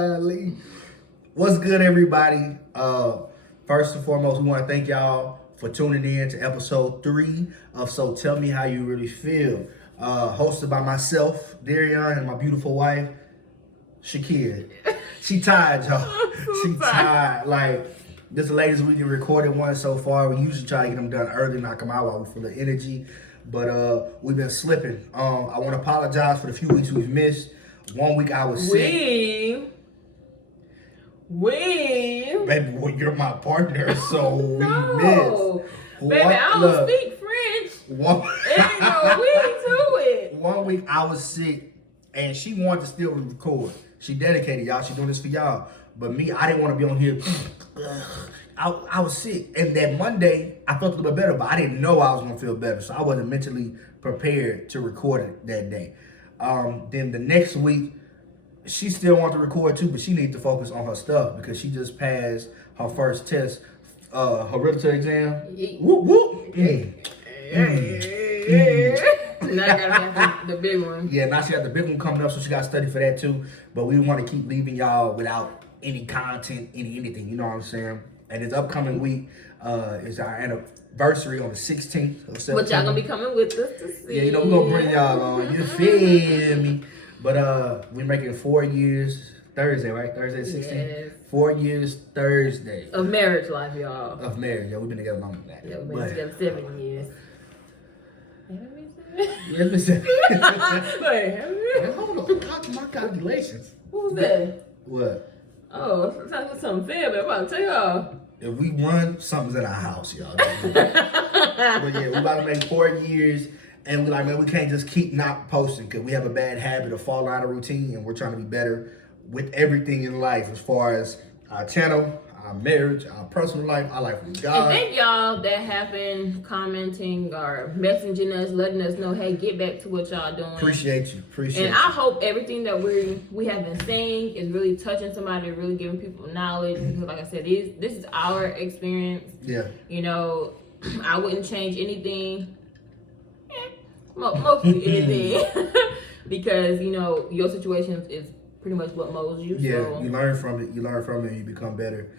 Golly. What's good, everybody? First and foremost, we want to thank y'all for tuning in to episode 3 of So Tell Me How You Really Feel. Hosted by myself, Darion, and my beautiful wife, Shikkia. She tired, y'all. She tired. Like, this is the latest we can recorded one so far. We usually try to get them done early, knock them out while we're full of energy. But we've been slipping. I want to apologize for the few weeks we've missed. 1 week I was sick. Baby, well, you're my partner, so we missed. Baby, I don't speak French. Ain't no we to it. 1 week I was sick, and she wanted to still record. She dedicated, y'all. She doing this for y'all. But me, I didn't want to be on here. I was sick. And that Monday, I felt a little bit better, but I didn't know I was going to feel better. So I wasn't mentally prepared to record it that day. Then the next week, she still wanted to record too, but she needs to focus on her stuff because she just passed her first test, hereditary exam. Whoop, whoop. Now I gotta have the big one. Yeah, now she got the big one coming up, so she got to study for that too. But we want to keep leaving y'all without any content, anything, you know what I'm saying? And this upcoming week is our anniversary on the 16th of September. But y'all gonna be coming with us to see. Yeah, you know, we're gonna bring y'all on, you feel me? But we're making 4 years Thursday, right? Thursday 16th? Yes. 4 years Thursday. Of marriage life, y'all. Of marriage, yeah, we've been together longer than that. Yeah, we've been together 7 years. Yeah, it's been 7 Wait, hold on, my calculations. Who's that? What? Oh, that's something fair, but I'm about to tell y'all. If we run, something's in our house, y'all. But yeah, we about to make 4 years, and we like, man, we can't just keep not posting because we have a bad habit of falling out of routine, and we're trying to be better with everything in life as far as our channel, our marriage, our personal life, our life with God. And thank y'all that have been commenting or messaging us, letting us know, hey, get back to what y'all doing. Appreciate you. And I hope everything that we have been saying is really touching somebody, really giving people knowledge. Because like I said, this is our experience. Yeah. You know, I wouldn't change anything. Mostly anything. Because, you know, your situation is pretty much what molds you. Yeah, so. you learn from it. You learn from it and you become better.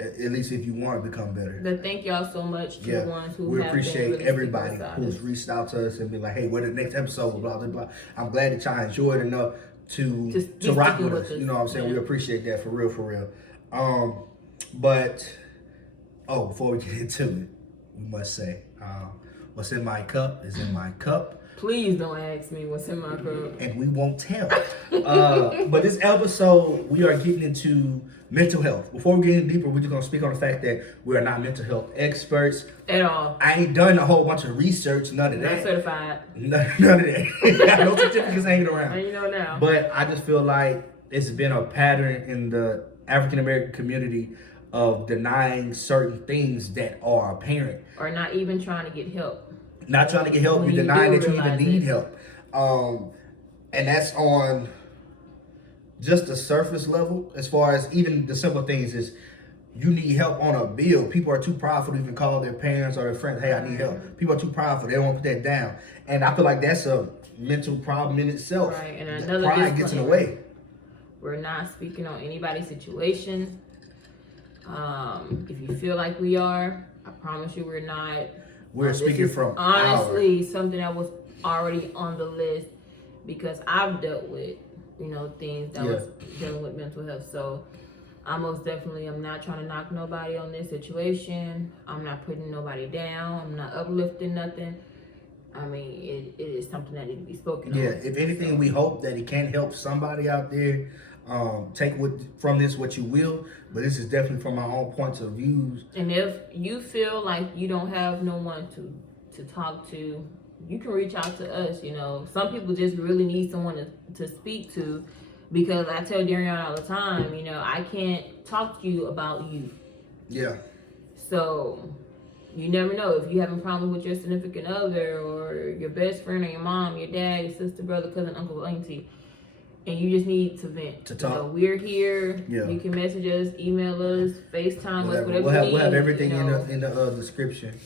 At least if you want to become better. But thank y'all so much to the ones who we have appreciate been really everybody who's reached out to us and been like, hey, what the next episode, blah, blah, blah. I'm glad that y'all enjoyed enough to rock with us. You know what I'm saying? Yeah. We appreciate that for real. But before we get into it, we must say, what's in my cup is in my cup. Please don't ask me what's in my cup. And we won't tell. But this episode, we are getting into mental health. Before we get in deeper, we're just going to speak on the fact that we are not mental health experts. At all. I ain't done a whole bunch of research, none of that. Not certified. None of that. Got no certificates hanging around. And you know now. But I just feel like it's been a pattern in the African-American community of denying certain things that are apparent. Or not even trying to get help. Not trying to get help, you deny that you even need help. And that's on just the surface level, as far as even the simple things is you need help on a bill. People are too prideful to even call their parents or their friends, hey, I need help. People are too prideful. They don't want to put that down. And I feel like that's a mental problem in itself. Right. And another pride gets in the way. We're not speaking on anybody's situation. If you feel like we are, I promise you we're not. We're speaking from honestly something that was already on the list because I've dealt with, you know, things that was dealing with mental health. So I most definitely am not trying to knock nobody on this situation. I'm not putting nobody down. I'm not uplifting nothing. I mean, it is something that needs to be spoken on. Yeah, if anything, we hope that it can help somebody out there. Take from this what you will, but this is definitely from my own points of views. And if you feel like you don't have no one to talk to, you can reach out to us. You know, some people just really need someone to speak to, because I tell Darion all the time, you know, I can't talk to you about you. Yeah. So you never know if you having problems with your significant other or your best friend or your mom, your dad, your sister, brother, cousin, uncle, auntie. And you just need to vent. To talk. You know, we're here. Yeah. You can message us, email us, FaceTime us, whatever we'll you need. We'll have everything you know. in the description.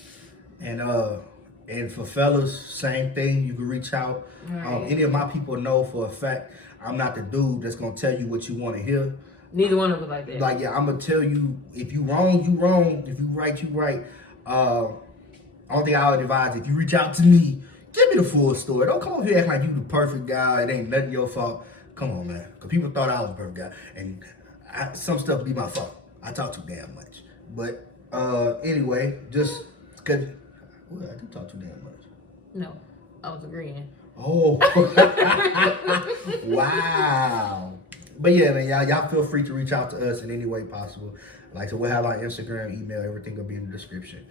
And for fellas, same thing. You can reach out. Right. Any of my people know for a fact I'm not the dude that's gonna tell you what you want to hear. Neither one of us like that. Like, yeah, I'm gonna tell you, if you wrong, you wrong. If you right, you right. Only thing I would advise, if you reach out to me, give me the full story. Don't come over here acting like you the perfect guy. It ain't nothing your fault. Come on, man. Because people thought I was the perfect guy. And some stuff be my fault. I talk too damn much. But anyway, just because... Well, I do talk too damn much. No, I was agreeing. Oh. Wow. But yeah, man, y'all feel free to reach out to us in any way possible. Like, so we'll have our Instagram, email, everything will be in the description.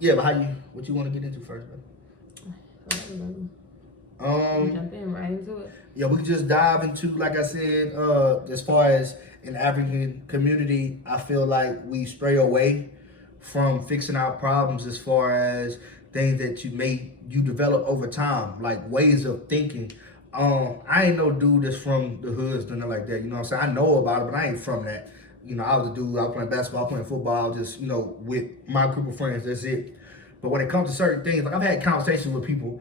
Yeah, but what you want to get into first, man? Jump in right into it. Yeah, we can just dive into, like I said, as far as in African community, I feel like we stray away from fixing our problems as far as things that you develop over time, like ways of thinking. I ain't no dude that's from the hoods, nothing like that. You know what I'm saying? I know about it, but I ain't from that. You know, I was a dude, I was playing basketball, playing football, just, you know, with my group of friends, that's it. But when it comes to certain things, like I've had conversations with people,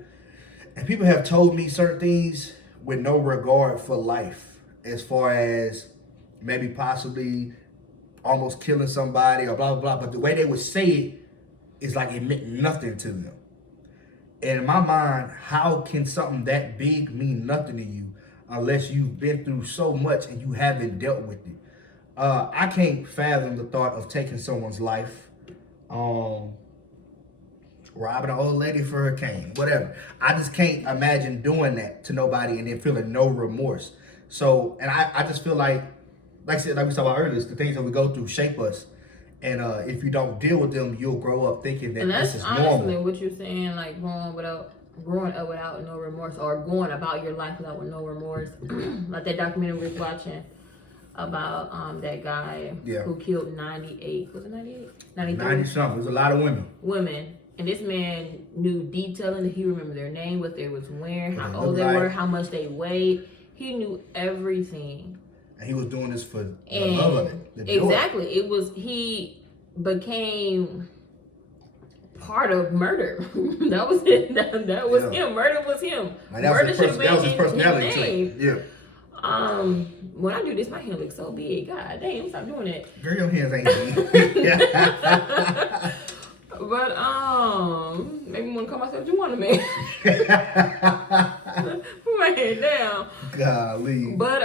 and people have told me certain things with no regard for life, as far as maybe possibly almost killing somebody or blah, blah, blah. But the way they would say it is like it meant nothing to them. And in my mind, how can something that big mean nothing to you unless you've been through so much and you haven't dealt with it? I can't fathom the thought of taking someone's life, robbing an old lady for her cane, whatever. I just can't imagine doing that to nobody and then feeling no remorse. So, and I just feel like I said, like we talked about earlier, the things that we go through shape us. And if you don't deal with them, you'll grow up thinking that this is normal. Honestly what you're saying, like growing up without no remorse, or going about your life without no remorse. Like that documentary we was watching about that guy who killed 98, was it 98? 93? 90 something. There's a lot of women. And this man knew detailing, he remembered their name, what they was wearing, how old they were, how much they weighed. He knew everything. And he was doing this for the love of it. Exactly. He became part of murder. That was it. That was him. Murder was him. Like that was his personality trait. Yeah. When I do this, my hand looks so big. God damn, stop doing that. Girl, your hands ain't big. But maybe when I call myself Juwanna Man. Put my head down. Golly. But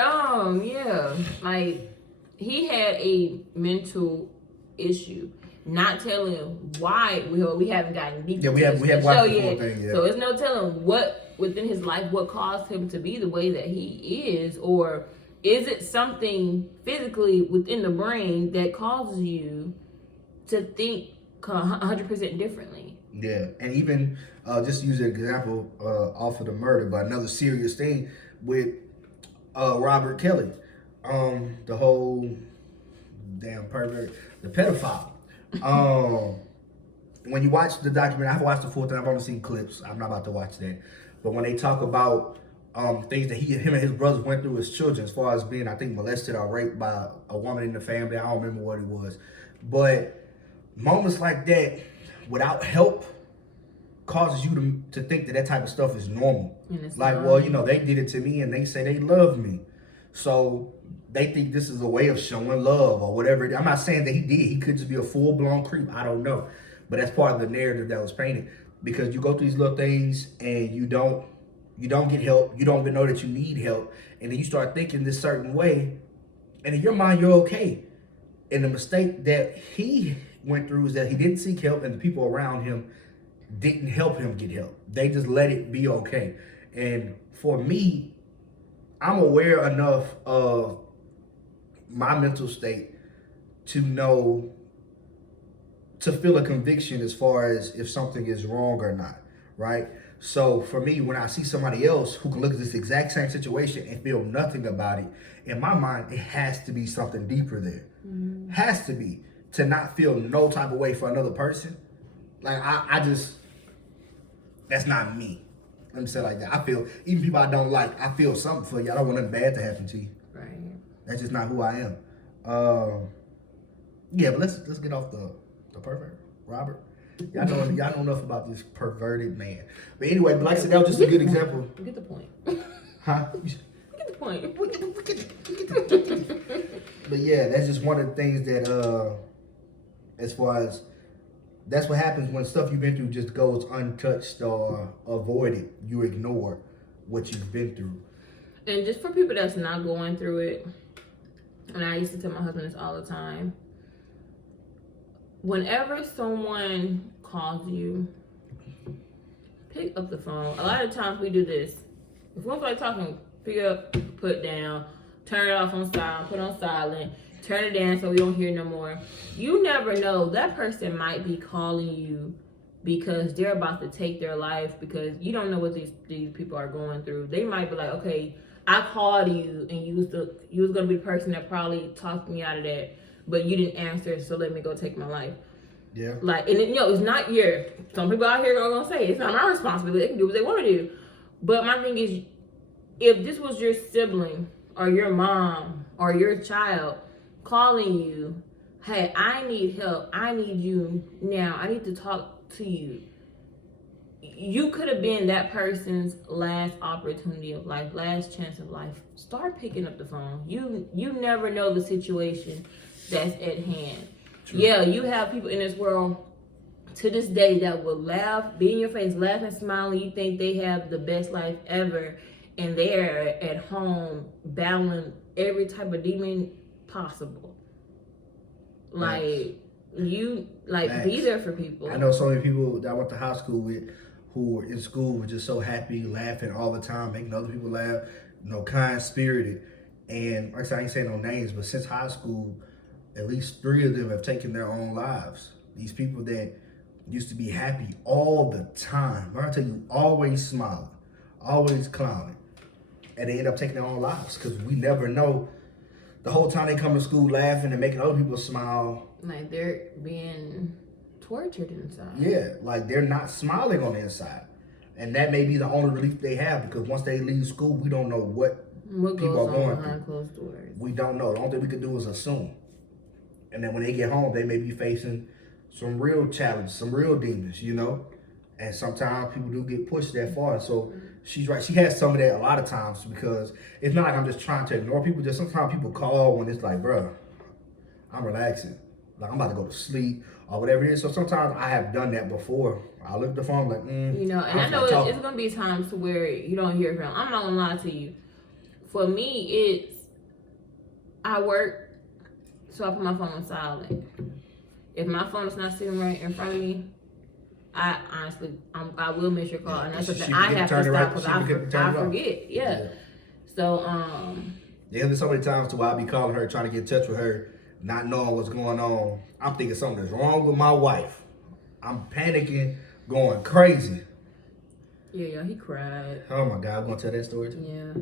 yeah, like he had a mental issue. Not telling why we haven't gotten deep. Yeah, we have watched the full thing. Yeah. So it's no telling what within his life what caused him to be the way that he is, or is it something physically within the brain that causes you to think 100% differently? Yeah, and even just to use an example off of the murder, but another serious thing with Robert Kelly, the whole damn pervert, the pedophile. When you watch the documentary, I've watched the full thing. I've only seen clips. I'm not about to watch that. But when they talk about things that him and his brothers went through as children, as far as being, I think, molested or raped by a woman in the family, I don't remember what it was. But moments like that, without help, causes you to think that type of stuff is normal. Like, well, you know, they did it to me and they say they love me. So they think this is a way of showing love or whatever. I'm not saying that he did. He could just be a full-blown creep. I don't know. But that's part of the narrative that was painted. Because you go through these little things and you don't get help. You don't even know that you need help. And then you start thinking this certain way. And in your mind, you're okay. And the mistake that he went through is that he didn't seek help and the people around him didn't help him get help. They just let it be okay. And for me, I'm aware enough of my mental state to know, to feel a conviction as far as if something is wrong or not, right? So for me, when I see somebody else who can look at this exact same situation and feel nothing about it, in my mind, it has to be something deeper there. Has to be. To not feel no type of way for another person. Like, I just, that's not me. Let me say it like that. I feel, even people I don't like, I feel something for you. I don't want nothing bad to happen to you. Right. That's just not who I am. Yeah, but let's get off the pervert, Robert. Y'all know enough about this perverted man. But anyway, like I said, that was just a good example. Get the point. Huh? Get the point. But yeah, that's just one of the things that, as far as, that's what happens when stuff you've been through just goes untouched or avoided. You ignore what you've been through. And just for people that's not going through it, and I used to tell my husband this all the time, whenever someone calls you, pick up the phone. A lot of times we do this. If we don't feel like talking, pick up, put down, turn it off on silent, put on silent, turn it down so we don't hear no more. You never know. That person might be calling you because they're about to take their life, because you don't know what these people are going through. They might be like, okay, I called you and you was gonna be the person that probably talked me out of that, but you didn't answer, so let me go take my life. Yeah. Like, and it, it's not your, some people out here are gonna say it's not my responsibility. They can do what they want to do. But my thing is, if this was your sibling or your mom or your child calling you, hey, I need help, I need you now, I need to talk to you, you could have been that person's last opportunity of life, last chance of life. Start picking up the phone. You never know the situation that's at hand. True. Yeah, you have people in this world to this day that will laugh, be in your face, laughing, smiling. You think they have the best life ever, and they're at home battling every type of demon possible. Like, you, like, be there for people. I know so many people that I went to high school with who were in school were just so happy, laughing all the time, making other people laugh, kind-spirited. And like I said, I ain't saying no names, but since high school, at least 3 of them have taken their own lives. These people that used to be happy all the time. I tell you, always smiling, always clowning. And they end up taking their own lives because we never know. The whole time they come to school laughing and making other people smile. Like they're being tortured inside. Yeah, like they're not smiling on the inside. And that may be the only relief they have, because once they leave school, we don't know what people are going behind closed doors. We don't know. The only thing we can do is assume. And then when they get home, they may be facing some real challenges, some real demons, And sometimes people do get pushed that far. So she's right. She has some of that a lot of times, because it's not like I'm just trying to ignore people. Just sometimes people call when it's like, bro, I'm relaxing. Like I'm about to go to sleep or whatever it is. So sometimes I have done that before. I look at the phone like, and I know it's going to be times to where you don't hear from. I'm not going to lie to you. For me, it's, I work, so I put my phone on silent. If my phone is not sitting right in front of me, I honestly, I will miss your call, and that's something I have to stop because I forget. Yeah. So there's so many times to where I be calling her, trying to get in touch with her, not knowing what's going on. I'm thinking something's wrong with my wife. I'm panicking, going crazy. Yeah, he cried. Oh my God, I'm gonna tell that story too. Yeah.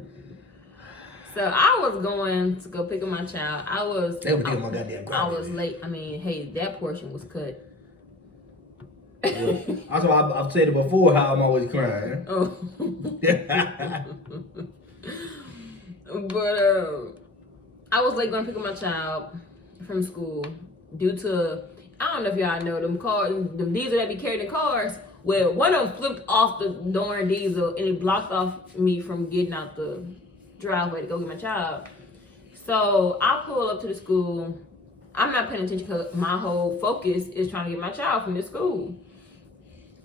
So I was going to go pick up my child. I was late. I mean, hey, that portion was cut. Yeah. I've said it before how I'm always crying. Oh. But I was late going to pick up my child from school due to, I don't know if y'all know them cars, them diesel that be carried in cars. Well, one of them flipped off the darn diesel and it blocked off me from getting out the driveway to go get my child. So I pull up to the school. I'm not paying attention because my whole focus is trying to get my child from the school.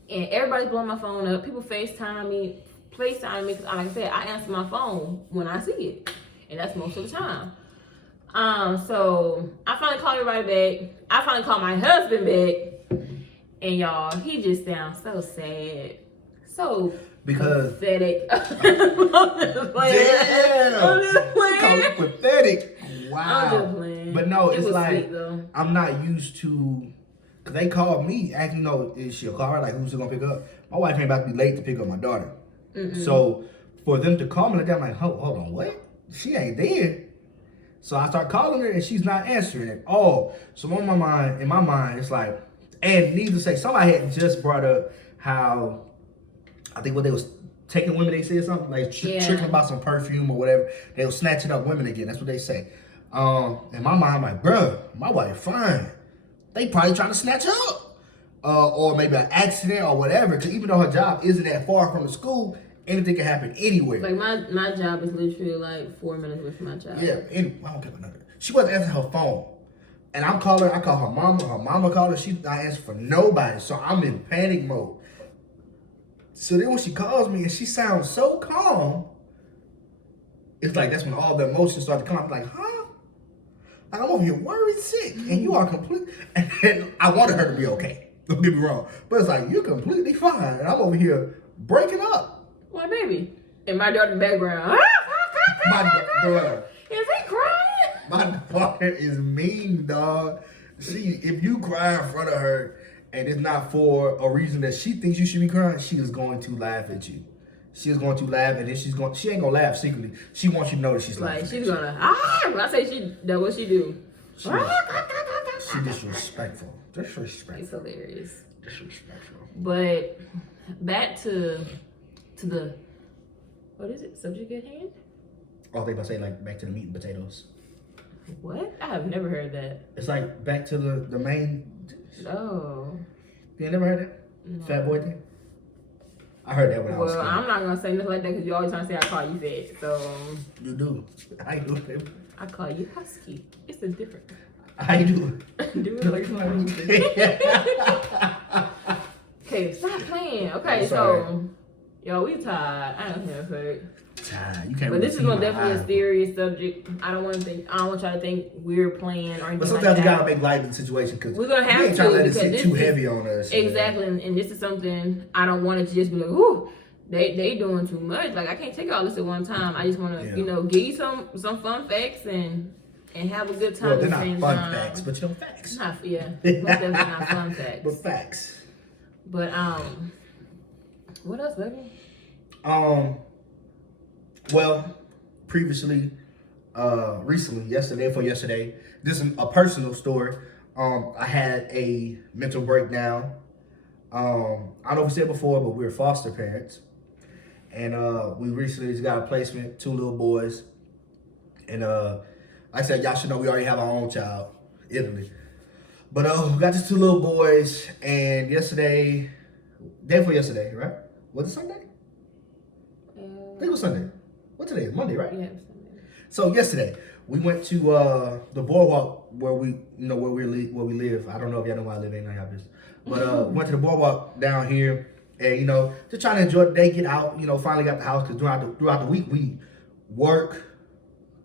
And everybody's blowing my phone up. People FaceTime me because, like I said, I answer my phone when I see it. And that's most of the time. So I finally called everybody back. I finally called my husband back. And y'all, he just sounds so sad. So pathetic. Damn. I'm just playing. Pathetic. Wow. I'm just playing. But no, it's like, sweet, I'm not used to, because they called me asking, is she a caller? Like, who's she going to pick up? My wife ain't about to be late to pick up my daughter. Mm-mm. So for them to call me like that, I'm like, hold on, what? She ain't there. So I start calling her and she's not answering it. Oh, so in my mind, it's like, and needless to say, somebody had just brought up how, I think what they was taking women, they said something, like tricking about some perfume or whatever. They was snatching up women again. That's what they say. In my mind, I'm like, bruh, my wife fine. They probably trying to snatch her up. Or maybe an accident or whatever. Because even though her job isn't that far from the school, Anything can happen anywhere. Like my job is literally like 4 minutes away from my job. Yeah, I don't care about nothing. She wasn't answering her phone. And I'm calling her, I call her mama called her, she's not answering for nobody. So I'm in panic mode. So then when she calls me and she sounds so calm, it's like that's when all the emotions start to come. I'm like, huh? Like I'm over here worried sick. And you are complete. And I wanted her to be okay. Don't get me wrong. But it's like, you're completely fine. And I'm over here breaking up. My baby. And my daughter in the background. My daughter. Is he crying? My daughter is mean, dog. If you cry in front of her and it's not for a reason that she thinks you should be crying, she is going to laugh at you. She is going to laugh, and then she ain't gonna laugh secretly. She wants you to know that she's laughing. Like she's gonna when I say that what she do. She disrespectful. Disrespectful. It's hilarious. Disrespectful. But back to the what is it? Subject at hand? Oh, they about to say like back to the meat and potatoes. What? I have never heard that. It's like back to the main. Oh. You ain't never heard that? No. Fat boy thing? I heard that when I was Well, I'm not gonna say nothing like that because you always trying to say I call you fat. So you do. I do. I call you husky. It's a different. I do. Do it like Okay, stop playing. Okay, so yo, we tired. I don't have hurt. You can't. But this is gonna definitely a serious subject. I don't want y'all to think we're playing or anything. But sometimes like you gotta make light of the situation because we're gonna have to. Trying to let it because sit too heavy on us. Exactly, and this is something I don't want it to just be like, ooh, they doing too much. Like I can't take all this at one time. I just want to, give you some fun facts and have a good time. Well, they're not fun facts, but facts. Most definitely not fun facts. But facts. But what else, baby? Well, previously, recently, yesterday, this is a personal story. I had a mental breakdown. I don't know if we said before, but we're foster parents. And we recently just got a placement, 2 little boys. And like I said, y'all should know we already have our own child, Italy. But we got these 2 little boys, and day before yesterday, right? Was it Sunday? I think it was Sunday. What today is? Monday, right? Yeah, it was Sunday. So yesterday, we went to the boardwalk where we live. I don't know if y'all know where I live, ain't none of y'all business. But we went to the boardwalk down here, and just trying to enjoy the day, get out. Finally got the house because throughout the week we work,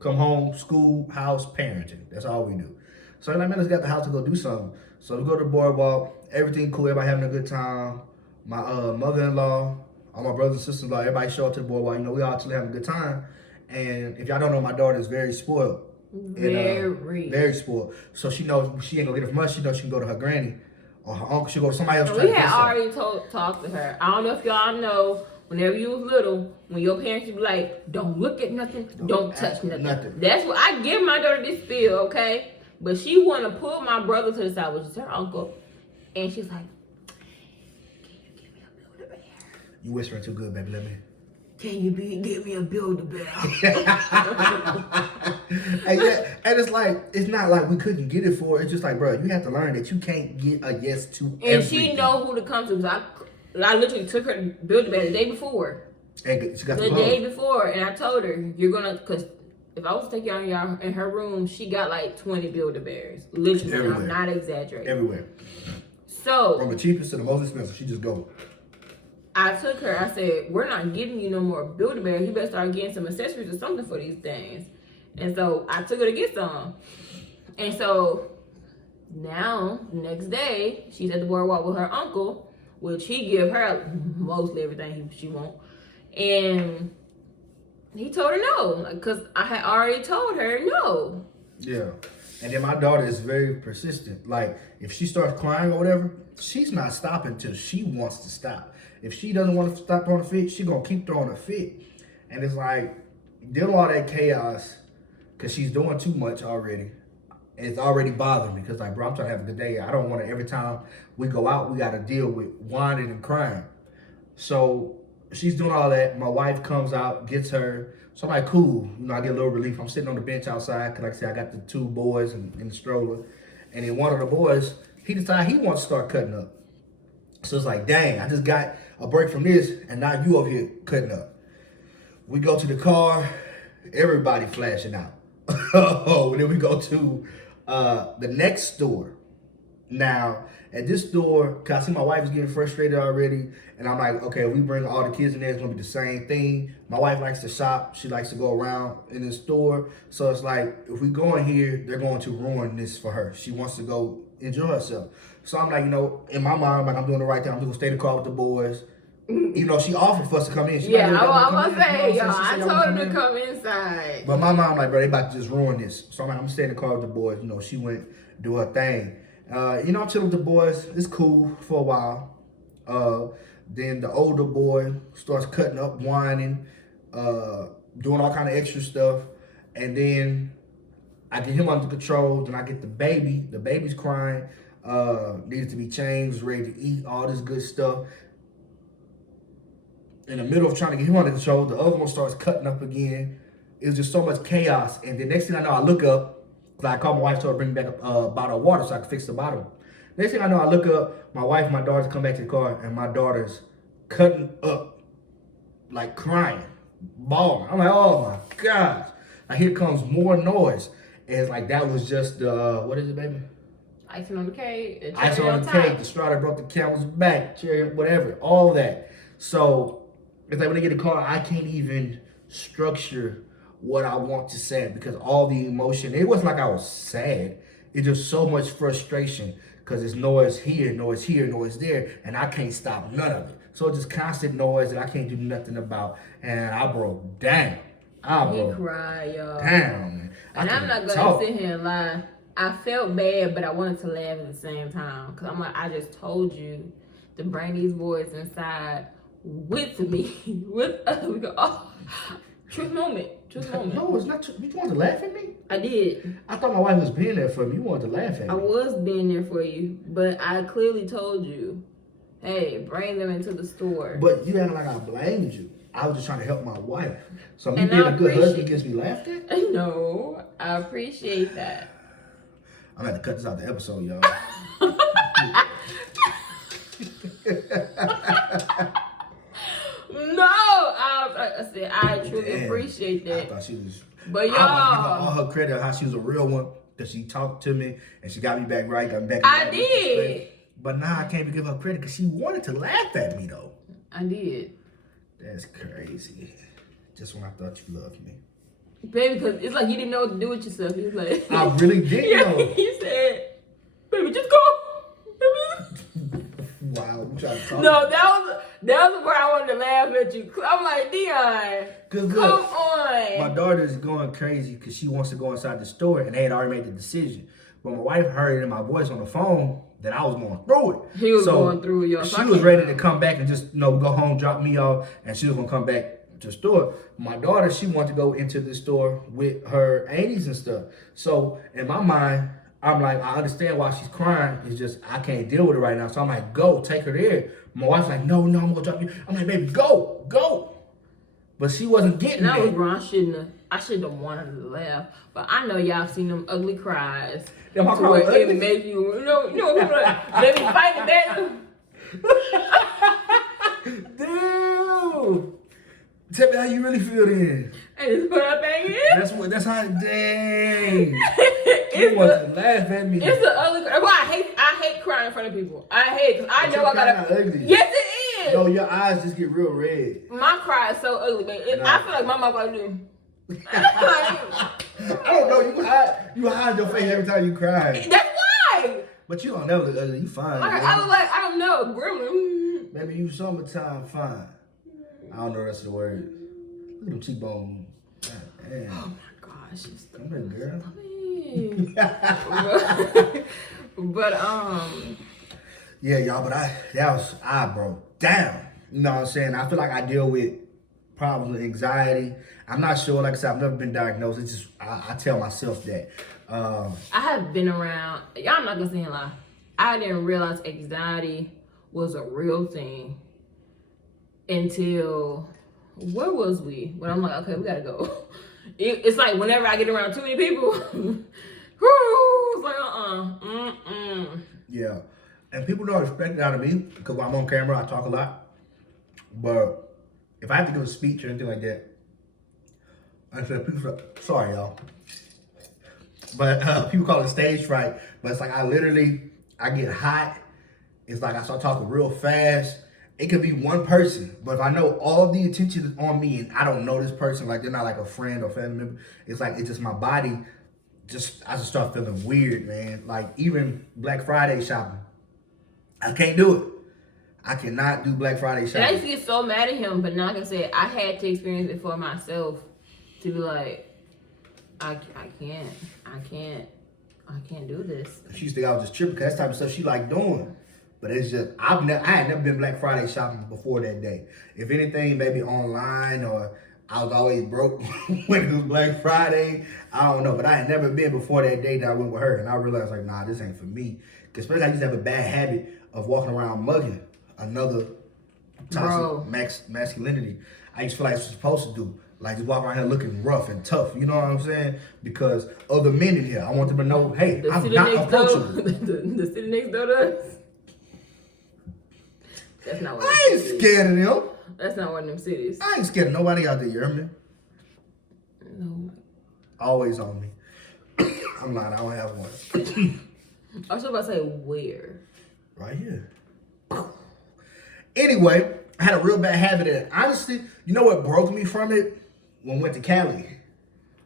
come home, school, house, parenting. That's all we do. So I'm like, man, let's get the house to go do something. So we go to the boardwalk, everything cool, everybody having a good time. My mother-in-law, all my brothers and sisters-in-law, everybody show up to the boardwalk. We all actually having a good time. And if y'all don't know, my daughter is very spoiled. Very spoiled. So she knows she ain't gonna get it from us. She knows she can go to her granny or her uncle. She'll go to somebody else. We had already talked to her. I don't know if y'all know, whenever you was little, when your parents would be like, don't look at nothing, don't touch nothing. That's what I give my daughter this spiel, okay? But she want to pull my brother to the side, which is her uncle. And she's like, you whispering too good, baby. Let me. Can you give me a Build-A-Bear? and it's not like we couldn't get it for her. It's just like, bro, you have to learn that you can't get a yes to everything. And she know who to come to. So I literally took her to Build-A-Bear the day before. And she got the day before, and I told her, you're gonna, because if I was to take y'all in her room, she got like 20 Build-A-Bears. Literally, everywhere. I'm not exaggerating. Everywhere. So from the cheapest to the most expensive, she just go. I took her, I said, we're not giving you no more Build-A-Bears. You better start getting some accessories or something for these things. And so I took her to get some. And so now, next day, she's at the boardwalk with her uncle, which he give her mostly everything she want. And he told her no, because I had already told her no. Yeah. And then my daughter is very persistent. Like, if she starts crying or whatever, she's not stopping till she wants to stop. If she doesn't want to stop throwing a fit, she's going to keep throwing a fit. And it's like, dealing with all that chaos, because she's doing too much already. And it's already bothering me, because, like, bro, I'm trying to have a good day. I don't want to, every time we go out, we got to deal with whining and crying. So she's doing all that. My wife comes out, gets her. So I'm like, cool. I get a little relief. I'm sitting on the bench outside, because, like I said, I got the 2 boys in the stroller. And then one of the boys, he decided he wants to start cutting up. So it's like, dang, I just got a break from this, and now you over here cutting up. We go to the car, everybody flashing out. And then we go to the next store. Now, at this store, cause I see my wife is getting frustrated already, and I'm like, okay, if we bring all the kids in there, it's gonna be the same thing. My wife likes to shop, she likes to go around in the store, so it's like, if we go in here, they're going to ruin this for her. She wants to go enjoy herself. So I'm like, in my mind, like I'm doing the right thing, I'm just gonna stay in the car with the boys. She offered for us to come in. I'm gonna say, I told her to come inside. But my mom like, bro, they about to just ruin this. So I'm like, I'm gonna stay in the car with the boys. She went do her thing. I'm chilling with the boys. It's cool for a while. Then the older boy starts cutting up, whining, doing all kind of extra stuff. And then I get him under control. Then I get the baby. The baby's crying. Needed to be changed, ready to eat, all this good stuff. In the middle of trying to get him under control, the other one starts cutting up again. It was just so much chaos. And the next thing I know, I look up. I called my wife, told her to bring back a bottle of water so I could fix the bottle. Next thing I know, I look up, my wife and my daughters come back to the car, and my daughter's cutting up, like crying, bawling. I'm like, oh my gosh. Like, here comes more noise. And it's like, that was just, what is it, baby? Icing on the cake. Icing on the cake, the straw that broke the camel's back, cherry, whatever, all that. So, it's like when they get in the car, I can't even structure what I want to say because all the emotion, it wasn't like I was sad. It's just so much frustration because there's noise here, noise there, and I can't stop none of it. So it's just constant noise that I can't do nothing about, and I broke down. He cried, y'all. Down, man. And I'm not gonna sit here and lie. I felt bad, but I wanted to laugh at the same time because I'm like, I just told you to bring these boys inside with me, with us. We go, oh, truth moment. No, it's not. You wanted to laugh at me? I did. I thought my wife was being there for me. You wanted to laugh at me. I was being there for you, but I clearly told you, hey, bring them into the store. But you acting like I blamed you. I was just trying to help my wife. So me being a good husband gets me laughed at? No, I appreciate that. I'm going to have to cut this out the episode, y'all. No, I said I truly appreciate that. I thought she was. But y'all, I want to give her all her credit how she was a real one because she talked to me and she got me back right, got me back. I did. But now I can't even give her credit because she wanted to laugh at me though. I did. That's crazy. Just when I thought you loved me, baby. Because it's like you didn't know what to do with yourself. He was like, I really didn't know. He said, "Baby, just go." Wow, we trying to talk. No, that was where I wanted to laugh at you. I'm like, Dion, come on. My daughter is going crazy because she wants to go inside the store, and they had already made the decision. But my wife heard it in my voice on the phone that I was going through it. He was going through it, y'all. She was ready to come back and just go home, drop me off, and she was gonna come back to the store. My daughter, she wanted to go into the store with her aunties and stuff. So in my mind, I'm like, I understand why she's crying. It's just I can't deal with it right now. So I'm like, go, take her there. My wife's like, no, I'm gonna drop you. I'm like, baby, go. But she wasn't getting it. That was wrong. I shouldn't have wanted to laugh. But I know y'all seen them ugly cries. Am I crying ugly? It make you, people like, they be fighting back. Dude. Tell me how you really feel then. And just put her thing in. That's how, dang. You want to laugh at me. It's the ugly cry. Well, I hate crying in front of people. I hate because I know I gotta. Ugly. Yes, it is. No, your eyes just get real red. My cry is so ugly, baby. I feel like my mom gonna do. I don't know. You hide your face every time you cry. That's why. But you don't never look ugly. You fine. I look like, I don't know, gremlin. Maybe you summertime fine. I don't know the rest of the word. Look at them cheekbones. Damn. Oh my gosh. Come here, girl. But yeah, y'all, but I broke down. You know what I'm saying? I feel like I deal with problems with anxiety. I'm not sure, like I said, I've never been diagnosed. It's just I tell myself that. I have been around, y'all, I'm not gonna say a lie. I didn't realize anxiety was a real thing until, where was we? When I'm like, okay, we gotta go. It's like whenever I get around too many people, it's like, Yeah. And people don't expect it out of me because when I'm on camera, I talk a lot. But if I have to give a speech or anything like that, I said, people, sorry y'all, but people call it stage fright. But it's like I get hot. It's like I start talking real fast. It could be one person, but if I know all the attention is on me and I don't know this person, like they're not like a friend or family member, it's like it's just my body. I just start feeling weird, man. Like even Black Friday shopping, I can't do it. I cannot do Black Friday shopping. And I used to get so mad at him, but now like I said, I had to experience it for myself to be like, I can't do this. She used to think I was just tripping because that's the type of stuff she like doing. But it's just, I had never been Black Friday shopping before that day. If anything, maybe online or I was always broke when it was Black Friday. I don't know. But I had never been before that day that I went with her. And I realized, like, nah, this ain't for me. Because especially I used to have a bad habit of walking around mugging another toxic masculinity. I used to feel like it's supposed to do. Like, just walk around here looking rough and tough. You know what I'm saying? Because of the men in here. I want them to know, hey, I'm not approachable. The city next door to us. That's not one of them I ain't cities. scared of them. That's not one of them cities. I ain't scared of nobody out there, you hear me? No. Always on me. I'm lying, I don't have one. I was about to say where. Right here. Anyway, I had a real bad habit of it. Honestly, you know what broke me from it? When we went to Cali.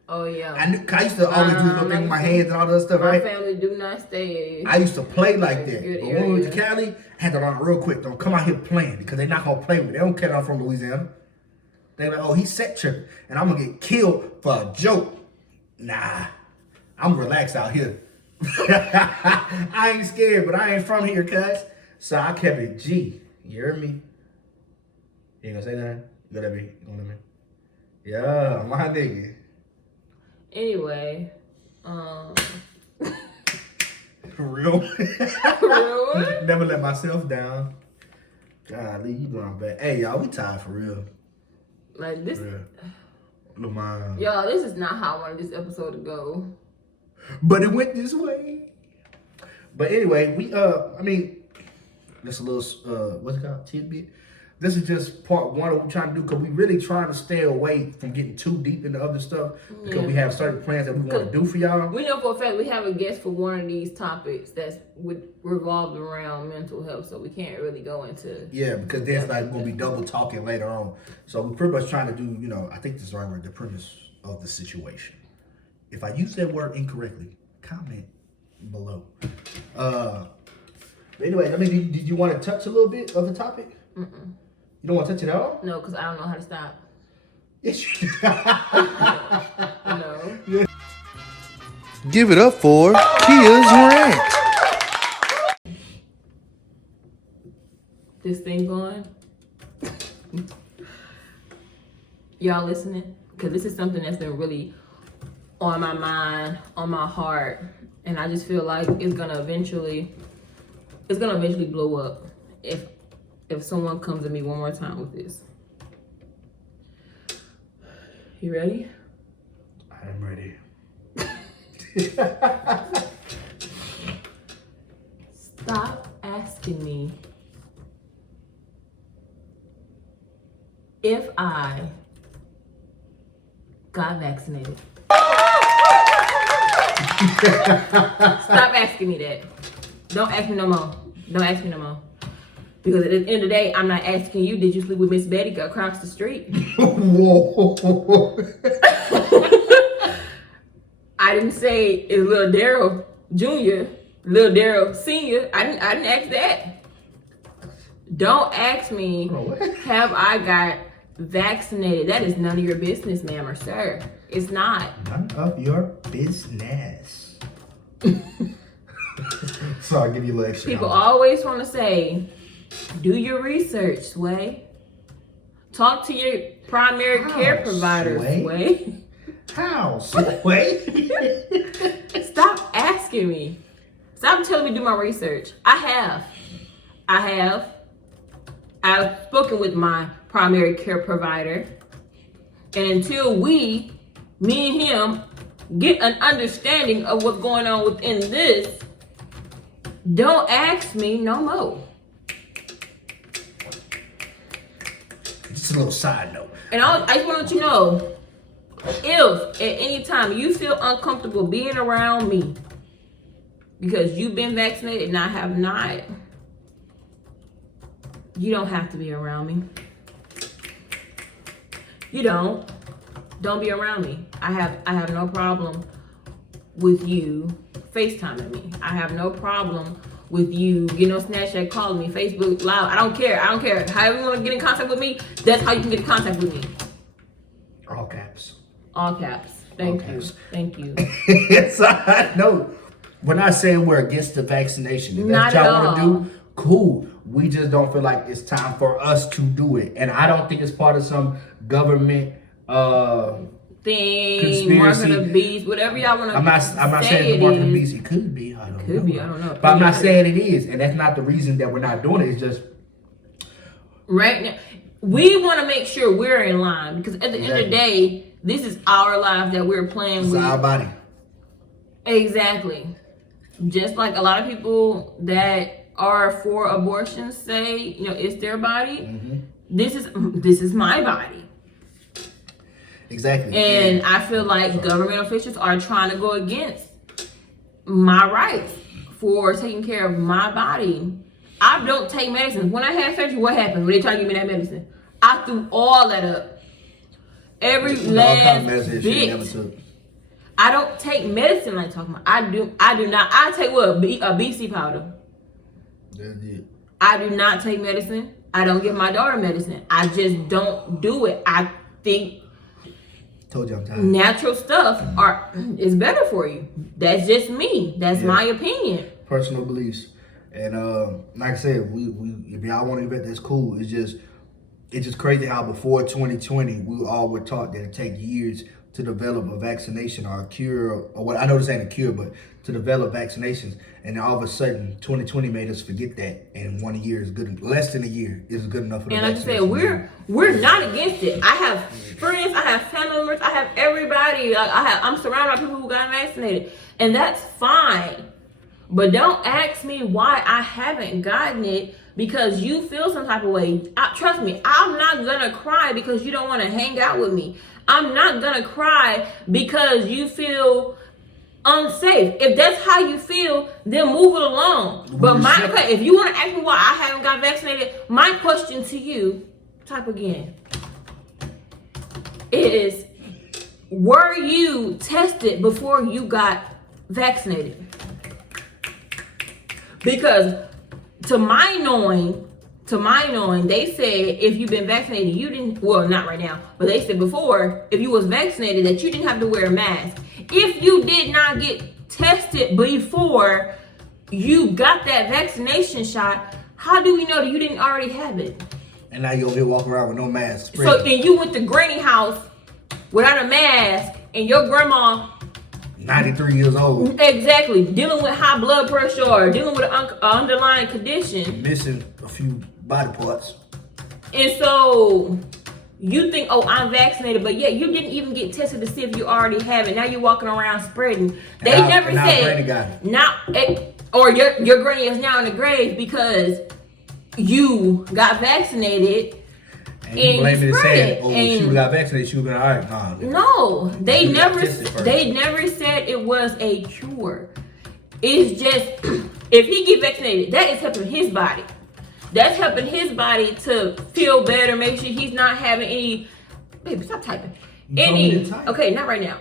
Oh yeah. I used to always do this little thing with my hands and all that stuff, my right? family do not stay. I used to play like that. Good But when we went to area. Cali, I had to learn real quick. Don't come out here playing because they're not gonna play with me. They don't care that I'm from Louisiana. They're like, oh, he's set tripping. And I'm gonna get killed for a joke. Nah. I'm relaxed out here. I ain't scared, but I ain't from here, cuz. So I kept it G. You heard me? You ain't gonna say nothing? You gonna let me? Yeah, my nigga. Anyway, For real? Real? Never let myself down. Golly, you doing bad. Hey, y'all, we tired for real. like this, For real. Little mom. y'all. This is not how I wanted this episode to go. But it went this way. But anyway, just a little, what's it called? Tidbit. This is just part one of what we're trying to do because we really trying to stay away from getting too deep into other stuff because we have certain plans that we want to do for y'all. We know for a fact we have a guest for one of these topics that's revolved around mental health, so we can't really go into. Yeah, because there's like going to be double talking later on. So we're pretty much trying to do, I think this is the right word, the premise of the situation. If I use that word incorrectly, comment below. But anyway, did you want to touch a little bit of the topic? Mm-mm. You don't want to touch it at all? No, because I don't know how to stop. Yes, you do. No. Give it up for Kia's Rant. This thing going? Y'all listening? Because this is something that's been really on my mind, on my heart, and I just feel like it's gonna eventually blow up if someone comes at me one more time with this. You ready? I'm ready. Stop asking me if I got vaccinated. Stop asking me that. Don't ask me no more. Don't ask me no more. Because at the end of the day, I'm not asking you, did you sleep with Miss Betty across the street? Whoa. I didn't say it's Lil Daryl Jr., Lil Daryl Sr. I didn't ask that. Don't ask me, have I got vaccinated? That is none of your business, ma'am or sir. It's not. None of your business. So I'll give you a little extra. People always want to say, do your research, Sway. Talk to your primary care provider, Sway. How, Sway? Stop asking me. Stop telling me to do my research. I have. I've spoken with my primary care provider. And until me and him, get an understanding of what's going on within this, don't ask me no more. Just a little side note. And I just want to let you know, if at any time you feel uncomfortable being around me because you've been vaccinated and I have not, you don't have to be around me. You don't. Don't be around me. I have no problem with you FaceTiming me. I have no problem with you getting on Snapchat, calling me, Facebook Live. I don't care. However you want to get in contact with me, that's how you can get in contact with me. All caps. All caps. Thank you. Thank you. So I know we're not saying we're against the vaccination. If that's what y'all want to do, cool. We just don't feel like it's time for us to do it. And I don't think it's part of some government thing, conspiracy. Mark of the beast, whatever y'all want to. I'm not saying the mark of the beast. It could be. I don't know. But I'm not saying it is, and that's not the reason that we're not doing it. It's just right now we want to make sure we're in line because at the end of the day, this is our life that we're playing with. It's our body. Exactly. Just like a lot of people that are for abortion say, you know, it's their body. Mm-hmm. This is my body. Exactly. And I feel like government officials are trying to go against my rights for taking care of my body. I don't take medicine. When I had surgery, what happened? When they tried to give me that medicine, I threw all that up. Every last bit. I don't take medicine like talking about. I do not. I take what? A BC powder. That's it. I do not take medicine. I don't give my daughter medicine. I just don't do it. I think told you I'm tired. Natural stuff is better for you. That's just me. That's my opinion. Personal beliefs. And like I said, we if y'all want to invent, that's cool. It's just crazy how before 2020 we all were taught that it take years to develop a vaccination or a cure, or what I know this ain't a cure, but to develop vaccinations. And all of a sudden 2020 made us forget that, and 1 year is good. Less than a year is good enough for the vaccination. And like I said, we're not against it. I have friends, I have family members, I have everybody. I'm surrounded by people who got vaccinated, and that's fine. But don't ask me why I haven't gotten it because you feel some type of way. Trust me, I'm not gonna cry because you don't want to hang out with me. I'm not gonna cry because you feel unsafe. If that's how you feel, then move it along. But if you want to ask me why I haven't got vaccinated, my question to you, type again, is were you tested before you got vaccinated? Because to my knowing, they said if you've been vaccinated, you didn't, well, not right now, but they said before, if you was vaccinated, that you didn't have to wear a mask. If you did not get tested before you got that vaccination shot, how do we know that you didn't already have it? And now you're over here walking around with no mask. So then you went to granny house without a mask, and your grandma 93 years old. Exactly. Dealing with high blood pressure or dealing with an underlying condition. Missing a few body parts. And so you think, oh, I'm vaccinated, but yet you didn't even get tested to see if you already have it. Now you're walking around spreading. They never said now, or your granny is now in the grave because you got vaccinated. And you blame it and saying, oh, she got vaccinated, she would have been all right. No, they never said it was a cure. It's just, if he get vaccinated, that is helping his body. That's helping his body to feel better, make sure he's not having any, baby, stop typing. Okay, not right now.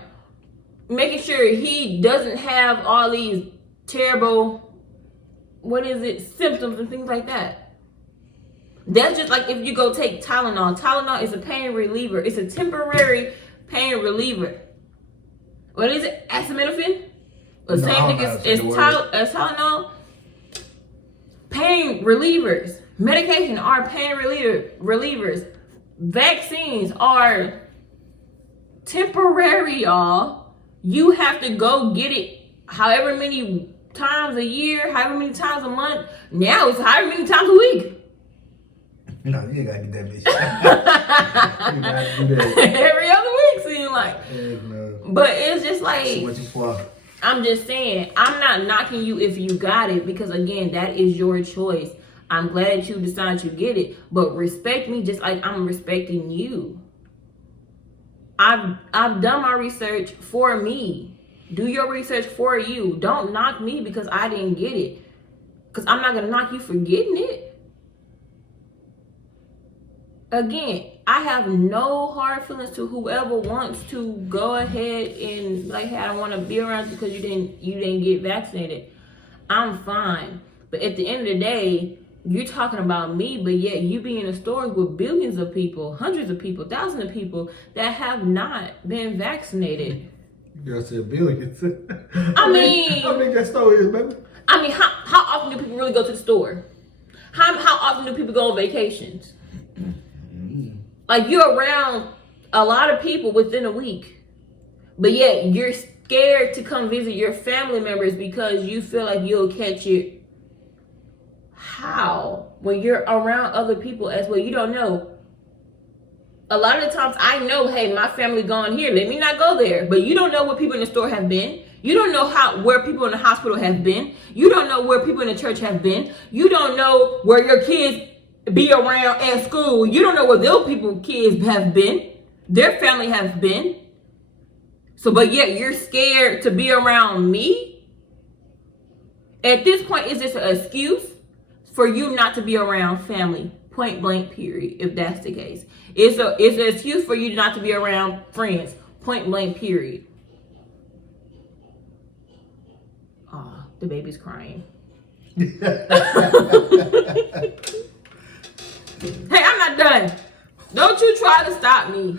Making sure he doesn't have all these terrible, symptoms and things like that. That's just like if you go take Tylenol. Tylenol is a pain reliever. It's a temporary pain reliever. What is it? Acetaminophen? The same thing as Tylenol. Pain relievers. Medication are pain relievers. Vaccines are temporary, y'all. You have to go get it however many times a year, however many times a month. Now it's however many times a week. No, you ain't gotta get that bitch. You gotta do that. Every other week, seem like. No. But it's just like, so what you for? I'm just saying, I'm not knocking you if you got it because again, that is your choice. I'm glad that you decided you get it, but respect me just like I'm respecting you. I've done my research for me. Do your research for you. Don't knock me because I didn't get it. Because I'm not going to knock you for getting it. Again, I have no hard feelings to whoever wants to go ahead and like, hey, I don't want to be around you because you didn't get vaccinated. I'm fine. But at the end of the day, you're talking about me, but yet you be in the stores with billions of people, hundreds of people, thousands of people that have not been vaccinated. Girl said billions. I mean, how big that store is, baby? I mean, how often do people really go to the store? How often do people go on vacations? Like, you're around a lot of people within a week, but yet you're scared to come visit your family members because you feel like you'll catch it. How? When you're around other people as well, you don't know. A lot of the times I know, hey, my family gone here, let me not go there. But you don't know where people in the store have been. You don't know where people in the hospital have been. You don't know where people in the church have been. You don't know where your kids be around at school. You don't know where those kids have been. Their family has been. So, but yet you're scared to be around me? At this point, is this an excuse for you not to be around family? Point blank, period, if that's the case. It's an excuse for you not to be around friends. Point blank, period. Oh, the baby's crying. Hey, I'm not done. Don't you try to stop me.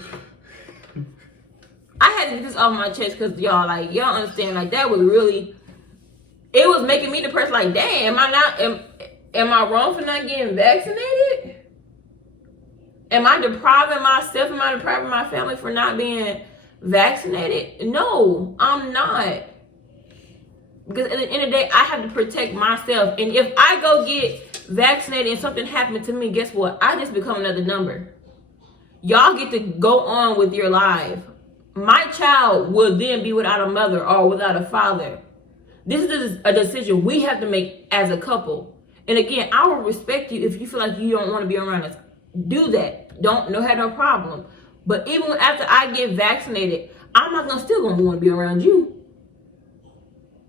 I had to get this off my chest because y'all understand, like, that was really, it was making me depressed. Like, damn, am I wrong for not getting vaccinated? Am I depriving myself? Am I depriving my family for not being vaccinated? No, I'm not. Because at the end of the day, I have to protect myself. And if I go get vaccinated and something happened to me, guess what? I just become another number. Y'all get to go on with your life. My child will then be without a mother or without a father. This is a decision we have to make as a couple. And again, I will respect you if you feel like you don't want to be around us. Do that. Don't have no problem. But even after I get vaccinated, I'm not still gonna want to be around you.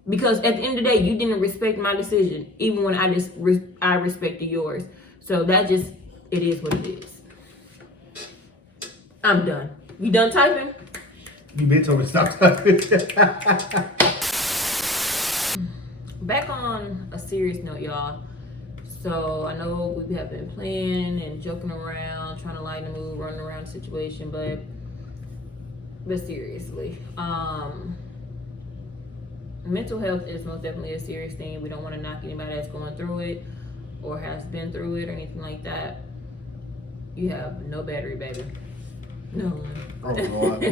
Because at the end of the day, you didn't respect my decision, even when I respected yours. So that it is what it is. I'm done. You done typing? You been told me to stop typing. Back on a serious note, y'all. So I know we have been playing and joking around, trying to lighten the mood, running around the situation, but seriously, mental health is most definitely a serious thing. We don't want to knock anybody that's going through it or has been through it or anything like that. You have no battery, baby. No. Oh, Lord.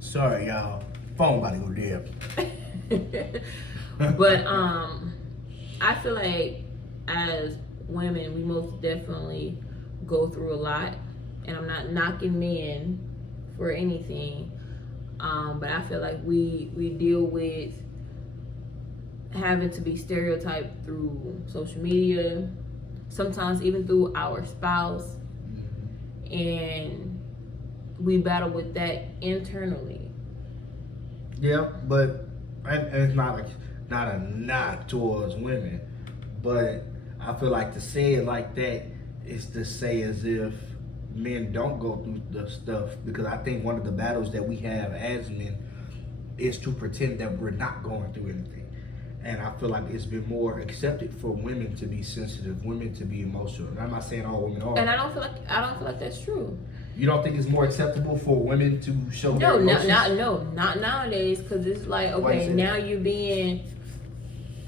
Sorry, y'all. Phone about to go dead. But I feel like as women, we most definitely go through a lot. And I'm not knocking men for anything. But I feel like we deal with having to be stereotyped through social media, sometimes even through our spouse, and we battle with that internally. Yeah, but and it's not a knock towards women, but I feel like to say it like that is to say as if men don't go through the stuff, because I think one of the battles that we have as men is to pretend that we're not going through anything. And I feel like it's been more accepted for women to be sensitive, women to be emotional. And I'm not saying all women are. And I don't feel like that's true. You don't think it's more acceptable for women to show their emotions? Not nowadays, because it's like, okay, now you're being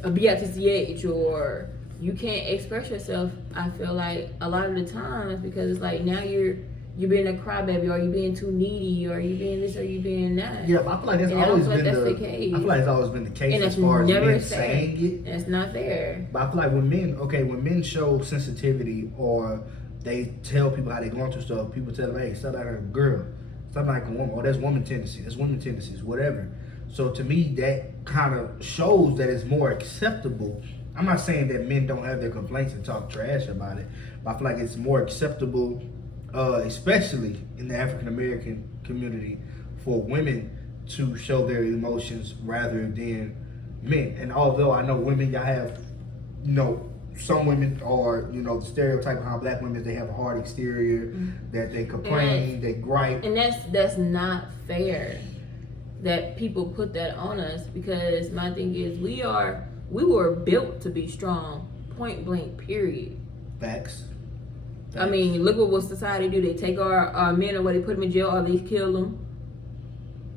a BITCH or you can't express yourself. I feel like a lot of the times, because it's like now you're being a crybaby, or you're being too needy, or you being this, or you being that. Yeah, but I feel like that's always been the case. I feel like it's always been the case and as far as men fair. saying it. That's not fair. But I feel like when men show sensitivity, or they tell people how they're going through stuff, people tell them, hey, stop like a girl, stop like a woman, or that's woman tendencies, whatever. So to me, that kind of shows that it's more acceptable I'm not saying that men don't have their complaints and talk trash about it, but I feel like it's more acceptable, especially in the African American community, for women to show their emotions rather than men. And although I know women, y'all have, some women are, the stereotype behind black women, they have a hard exterior, that they complain, they gripe. And that's not fair that people put that on us, because my thing is we were built to be strong, point blank, period. Facts. I mean, look what society do. They take our men away, they put them in jail, or they kill them.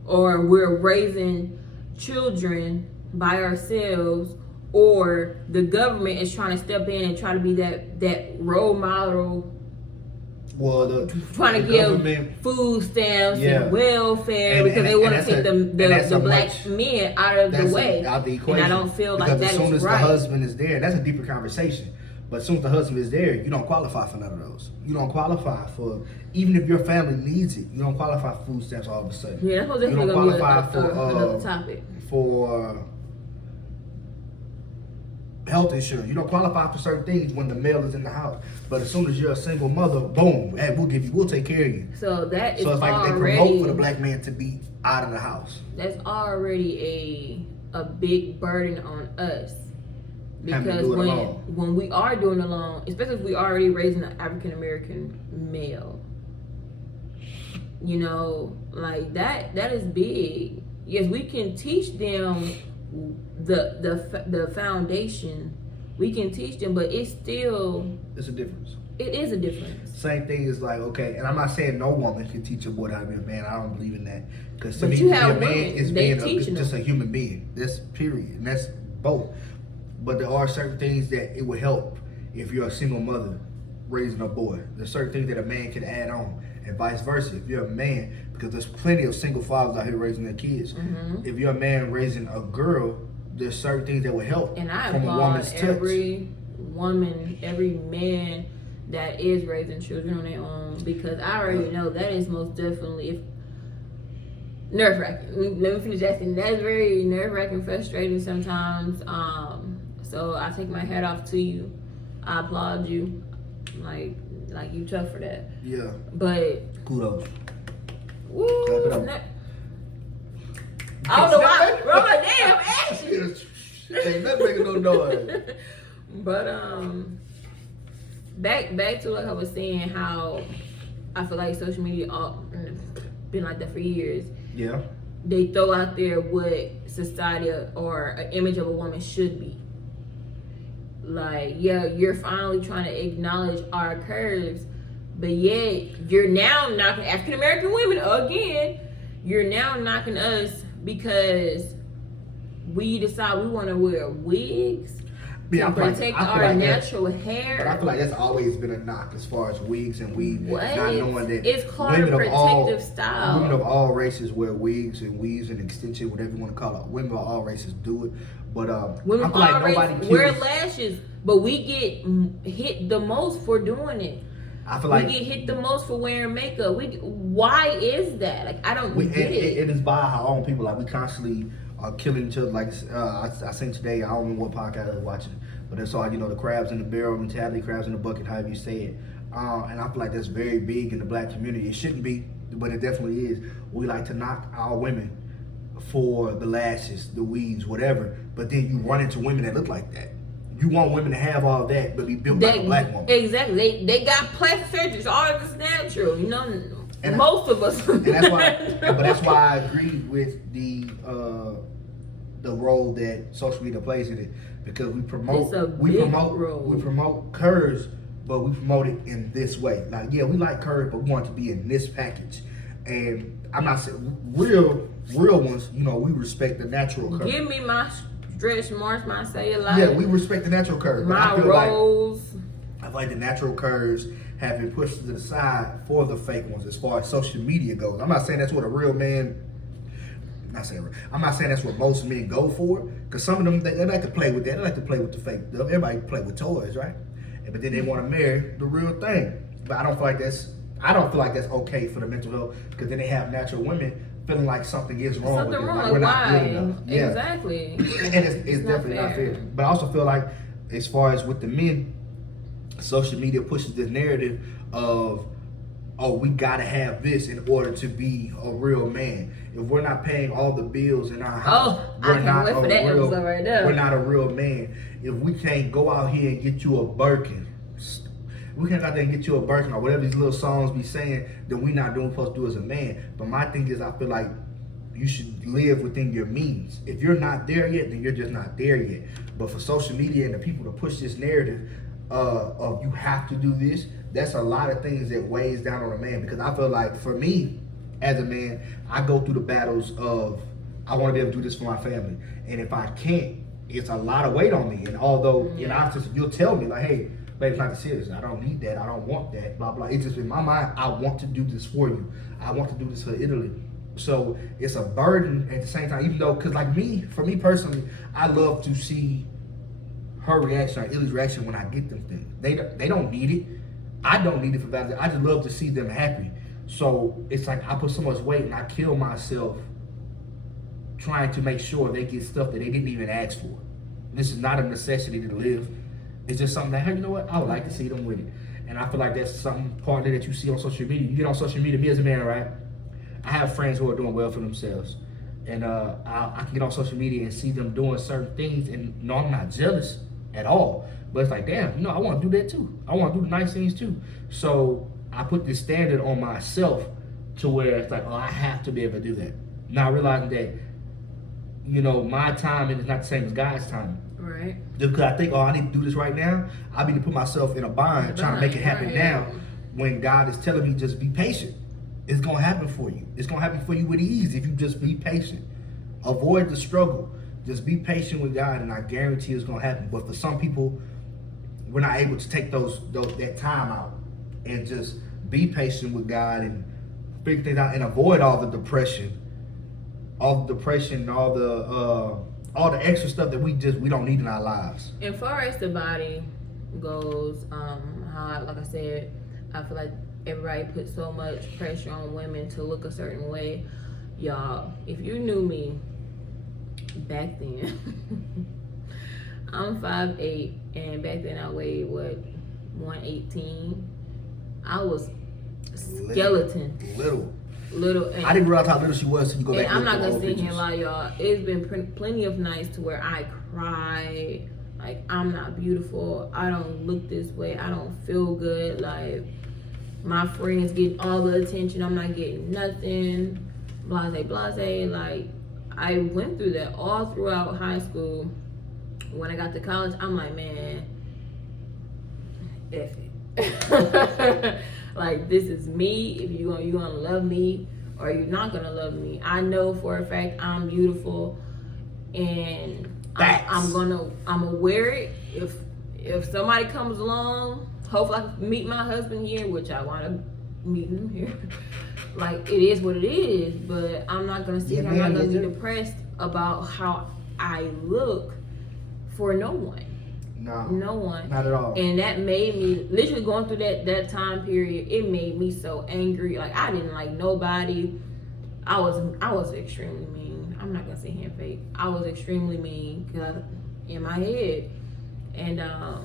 Or we're raising children by ourselves, or the government is trying to step in and try to be that role model. Well, trying to give food stamps and welfare, because they want to take the black men out of the way. Out the equation. And I don't feel like that is right. Because as soon as the husband is there, that's a deeper conversation. But as soon as the husband is there, you don't qualify for none of those. You don't qualify for, even if your family needs it, you don't qualify for food stamps all of a sudden. Yeah, that's definitely you don't going to be qualify another topic. For health insurance. You don't qualify for certain things when the male is in the house. But as soon as you're a single mother, boom, hey, we'll take care of you. So that is so it's like already, they promote for the black man to be out of the house. That's already a big burden on us. Because when we are doing it alone, especially if we already raising an African American male, like that is big. Yes, we can teach them the foundation. We can teach them, but it's a difference. It is a difference. Same thing is like, okay, and I'm not saying no woman can teach a boy how to be a man. I don't believe in that. Because to me, a man is being just a human being. That's period. And that's both. But there are certain things that it would help if you're a single mother raising a boy. There's certain things that a man can add on, and vice versa. If you're a man, because there's plenty of single fathers out here raising their kids. Mm-hmm. If you're a man raising a girl, there's certain things that will help and I from a woman's touch. Every woman, every man that is raising children on their own, because I already know that is most definitely nerve-wracking. Let me finish asking. That's very nerve-wracking, frustrating sometimes. So I take my hat off to you. I applaud you. Like you tough for that. Yeah. But kudos. Woo! I don't know why. Bro, my damn action. Ain't nothing making no noise. But back to like I was saying, how I feel like social media been like that for years. Yeah. They throw out there what society or an image of a woman should be. Like, yeah, you're finally trying to acknowledge our curves, but yet you're now knocking African American women again. You're now knocking us because we decide we want to wear wigs to protect our natural hair. But I feel like that's always been a knock as far as wigs and weave. What? Not knowing that it's called a protective style. Women of all races wear wigs and weaves and extension, whatever you want to call it. Women of all races do it. But women I feel like nobody wear lashes, but we get hit the most for doing it. I feel like we get hit the most for wearing makeup. Why is that? Like, I don't get it. It is by our own people. Like, we constantly are killing each other. Like I seen today, I don't remember what podcast I was watching, but it's all, the crabs in the barrel mentality, crabs in the bucket, however you say it. And I feel like that's very big in the black community. It shouldn't be, but it definitely is. We like to knock our women for the lashes, the weaves, whatever, but then you run into women that look like that. You want women to have all that, but be built like a black woman. Exactly. They got plastic surgery. So all of it's natural. And most of us. And that's why. But that's why I agree with the role that social media plays in it, because we promote curves, but we promote it in this way. Like, yeah, we like curves, but we want it to be in this package. And I'm not saying real ones. We respect the natural curve. Give me my stretch marks, my cellulite. Yeah, we respect the natural curves. My rolls. I feel like the natural curves have been pushed to the side for the fake ones as far as social media goes. I'm not saying that's what a real man. I'm not saying that's what most men go for, because some of them they like to play with that. They like to play with the fake stuff. Everybody play with toys, right? But then they want to marry the real thing. But I don't feel like that's okay for the mental health, because then they have natural women feeling like something is wrong with them. Like we're not good enough. Yeah. Exactly. And it's definitely not fair. But I also feel like as far as with the men, social media pushes this narrative of, oh, we gotta have this in order to be a real man. If we're not paying all the bills in our house, we're not a real. We're not a real man. If we can't go out here and get you a Birkin, we can't go out there and get you a Birkin or whatever these little songs be saying, then we're not doing what we're supposed to do as a man. But my thing is, I feel like you should live within your means. If you're not there yet, then you're just not there yet. But for social media and the people to push this narrative of you have to do this, that's a lot of things that weighs down on a man. Because I feel like for me, as a man, I go through the battles of, I want to be able to do this for my family. And if I can't, it's a lot of weight on me. And although, you'll tell me like, hey, babe, it's not serious. I don't need that. I don't want that. Blah, blah. It's just in my mind, I want to do this for you. I want to do this for Italy. So it's a burden at the same time, even though, because like for me personally, I love to see her reaction or Illy's reaction when I get them things. They don't need it. I don't need it for validation. I just love to see them happy. So it's like I put so much weight and I kill myself trying to make sure they get stuff that they didn't even ask for. This is not a necessity to live. It's just something that, hey, you know what? I would like to see them with it. And I feel like that's something partly that you see on social media. You get on social media, me as a man, right? I have friends who are doing well for themselves. And I can get on social media and see them doing certain things. And no, I'm not jealous at all. But it's like, damn, I want to do that too. I want to do the nice things too. So I put this standard on myself to where it's like, oh, I have to be able to do that. Now realizing that, my timing is not the same as God's timing. Right. Just because I think, oh, I need to do this right now, I need to put myself in a bind trying to make it happen now, when God is telling me just be patient. It's going to happen for you. It's going to happen for you with ease if you just be patient. Avoid the struggle. Just be patient with God, and I guarantee it's going to happen. But for some people, we're not able to take that time out and just be patient with God and figure things out and avoid all the depression, and all the extra stuff that we don't need in our lives. As far as the body goes, like I said, I feel like everybody puts so much pressure on women to look a certain way. Y'all, if you knew me back then, I'm 5'8", and back then I weighed 118. I was skeleton. Little. And I didn't realize how little she was until you go back. And I'm not gonna sit here and lie, y'all. It's been plenty of nights to where I cry, like I'm not beautiful. I don't look this way. I don't feel good. Like my friends get all the attention. I'm not getting nothing. Blase. Like I went through that all throughout high school. When I got to college, I'm like, man, F it. Like, this is me. If you're gonna love me or you're not gonna love me. I know for a fact I'm beautiful, and I'm gonna wear it. If somebody comes along, hopefully I can meet my husband here, which I want to meet him here. Like, it is what it is, but I'm not gonna sit here. I'm not gonna be depressed about how I look for no one. No one. Not at all. And that made me, literally going through that time period, it made me so angry. Like, I didn't like nobody. I was extremely mean. I'm not gonna sit here and fake. I was extremely mean in my head. And I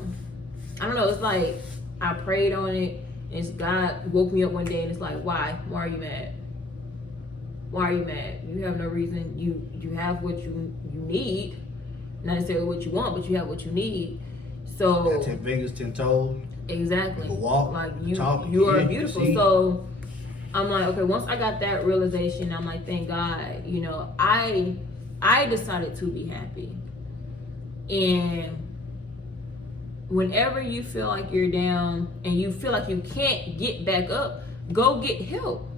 don't know, it's like I prayed on it, and God woke me up one day and it's like, why are you mad? Why are you mad? You have no reason. You have what you need. Not necessarily what you want, but you have what you need. So 10 fingers, 10 toes. Exactly. You can walk, like talk, you are beautiful. So I'm like, okay, once I got that realization, I'm like, thank God, I decided to be happy. And whenever you feel like you're down and you feel like you can't get back up, go get help.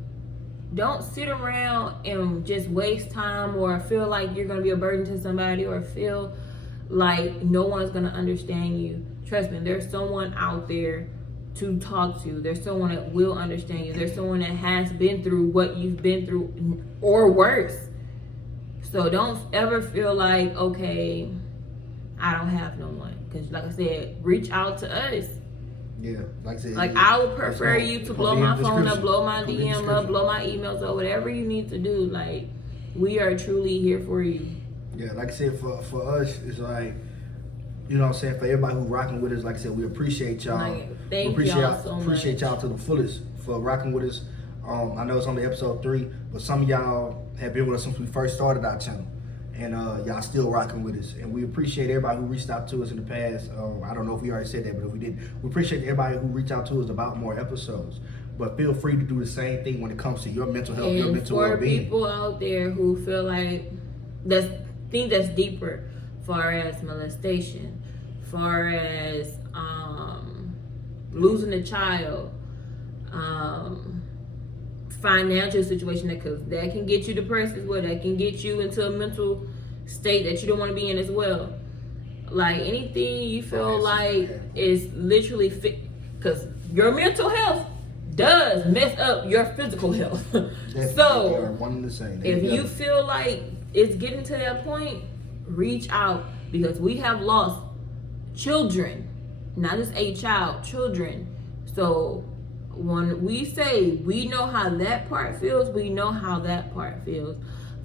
Don't sit around and just waste time or feel like you're going to be a burden to somebody or feel like no one's going to understand you. Trust me, there's someone out there to talk to. There's someone that will understand you. There's someone that has been through what you've been through or worse. So don't ever feel like, okay, I don't have no one. Because like I said, reach out to us. Yeah, like I said. Like, I would prefer you to blow my phone up, blow my DM up, blow my emails up, whatever you need to do. Like, we are truly here for you. Yeah, like I said, for us, it's like, You know what I'm saying? For everybody who rocking with us, like I said, we appreciate y'all. Thank y'all so much. Appreciate y'all to the fullest for rocking with us. I know it's only episode 3, but some of y'all have been with us since we first started our channel. And y'all still rocking with us. And we appreciate everybody who reached out to us in the past. I don't know if we already said that, but if we did, we appreciate everybody who reached out to us about more episodes. But feel free to do the same thing when it comes to your mental health, your mental well-being. For people out there who feel like that's deeper, far as molestation, far as losing a child, financial situation that can get you depressed as well, that can get you into a mental state that you don't want to be in as well. Like anything you feel like is literally fit, because your mental health does mess up your physical health. So one and the same. if you feel like it's getting to that point, reach out, because we have lost children, not just a child, children. So when we say we know how that part feels, we know how that part feels.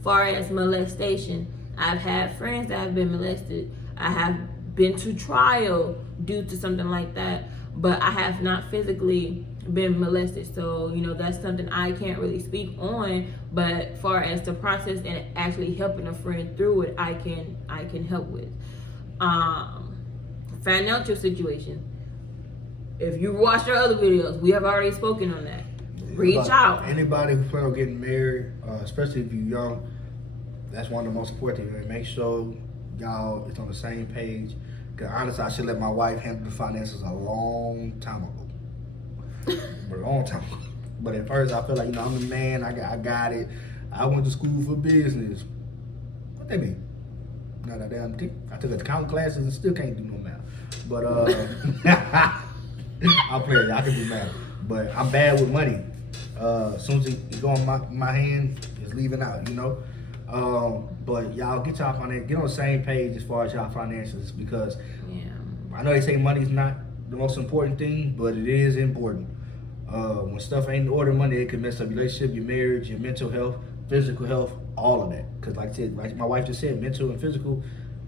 Far as molestation, I've had friends that have been molested. I have been to trial due to something like that, but I have not physically been molested. So, that's something I can't really speak on, but far as the process and actually helping a friend through it, I can help with. Financial situation. If you watched our other videos, we have already spoken on that. Reach out. Anybody who plan on getting married, especially if you're young, that's one of the most important things. Make sure y'all is on the same page. Because honestly, I should let my wife handle the finances a long time ago. But at first, I feel like, I'm the man. I got it. I went to school for business. What they mean? Not a damn thing. I took accounting classes and still can't do no math. But I'll play it. I can do math. But I'm bad with money. As soon as it go on my hand, it's leaving out, But y'all get on the same page as far as y'all finances, because I know they say money's not the most important thing, but it is important. When stuff ain't in order, money, it can mess up your relationship, your marriage, your mental health, physical health, all of that. Because like I said, like my wife just said, mental and physical,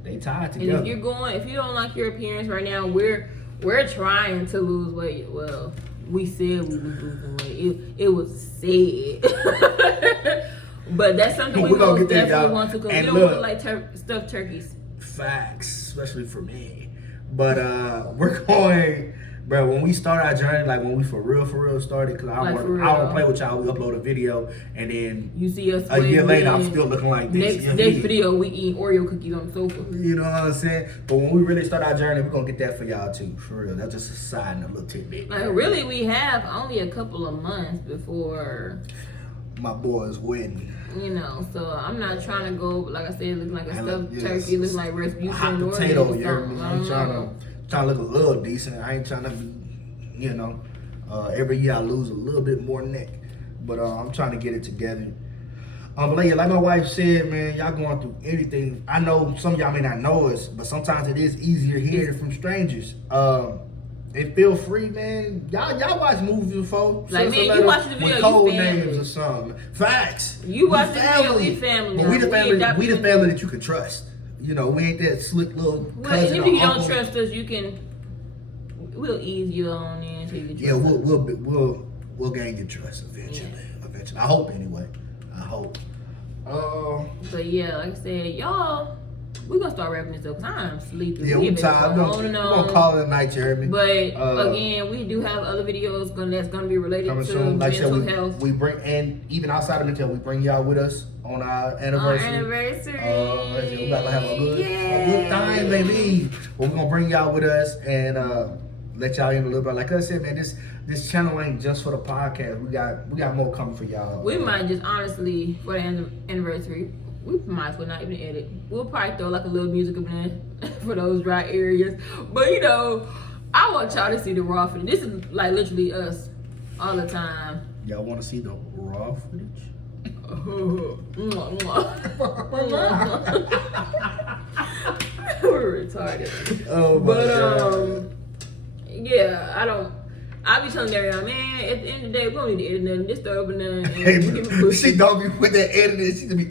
they tied together. And if you don't like your appearance right now, we're trying to lose weight. Well, we said we was losing weight. It was said. But that's something we most definitely want to go. We don't look like stuffed turkeys. Facts, especially for me. But we're going, bro, when we start our journey, like when we for real started, because I don't play with y'all, we upload a video, and then you see us a year later, I'm still looking like this. Next video, we eat Oreo cookies on the sofa. You know what I'm saying? But when we really start our journey, we're going to get that for y'all too, for real. That's just a side and a little tidbit. Like, really, we have only a couple of months before my boy's wedding. So I'm not trying to go, like I said, looking like a stuffed turkey, looking like Rasputin hot or potato. something. I'm trying to look a little decent. I ain't trying to be, every year I lose a little bit more neck. But I'm trying to get it together. Like my wife said, man, y'all going through anything. I know some of y'all may not know us, but sometimes it is easier hearing from strangers. And feel free, man. Y'all watch movies before. Like, man, you watch the video, with code you family. names or something. Facts. You watch the video, we family. But we the family that you can trust. We ain't that slick little cousin. Well, if you don't uncle. trust us, we'll ease you on in so you can trust us. We'll gain your trust eventually. I hope anyway. I hope. But yeah, like I said, y'all, we're gonna start wrapping this up because I'm sleepy. Yeah, we're tired. We're gonna call it a night, Jeremy. But again, we do have other videos that's gonna be related to mental health. We bring, and even outside of mental health, we bring y'all with us on our anniversary. We're about to have a good time, baby. But we're gonna bring y'all with us and let y'all in a little bit. Like I said, man, this channel ain't just for the podcast. We got more coming for y'all. We might just honestly, for the anniversary, we might as well not even edit. We'll probably throw like a little music in for those dry areas. But I want y'all to see the raw footage. This is like literally us all the time. Y'all want to see the raw footage? We're retarded. Oh my God. Yeah, I be telling Darion, man, at the end of the day, we don't need to edit nothing. Just throw up and she don't be with that editing. She just be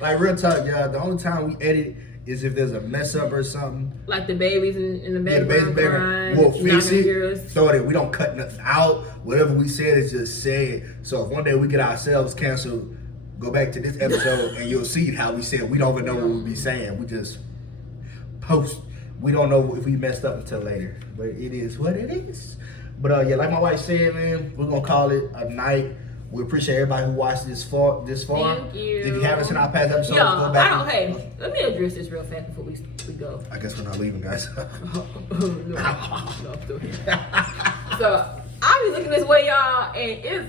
like real talk, y'all. The only time we edit is if there's a mess up or something. Like the babies in the Yeah, the background baby's crying, we'll you're not fix gonna hear it. us. So that we don't cut nothing out. Whatever we said is just said. So if one day we get ourselves canceled, go back to this episode and you'll see how we said we don't even know what we be saying. We just post. We don't know if we messed up until later. But it is what it is. But yeah, like my wife said, man, we're gonna call it a night. We appreciate everybody who watched this far. Thank you. If you haven't seen our past episodes, Yo, go back. hey, let me address this real fast before we go. I guess we're not leaving, guys. No, still here. So I be looking this way, y'all, and it's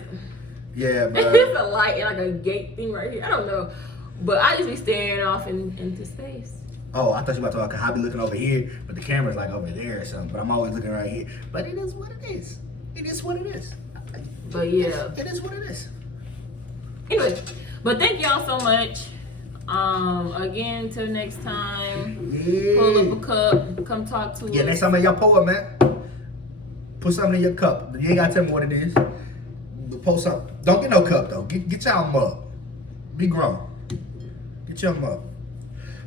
Yeah, but it's a light and like a gate thing right here. I don't know, but I just be staring off into space. oh, I thought you were about to talk. I be looking over here, but the camera's like over there or something. But I'm always looking right here. But it is what it is. It is what it is. But yeah, It is what it is. anyway, but thank y'all so much. Again, till next time. Pull up a cup, come talk to us. Yeah, next time y'all pour it, man. Put something in your cup. You ain't gotta tell me what it is. But pour something. Don't get no cup though. Get y'all mug. Be grown. Get your mug.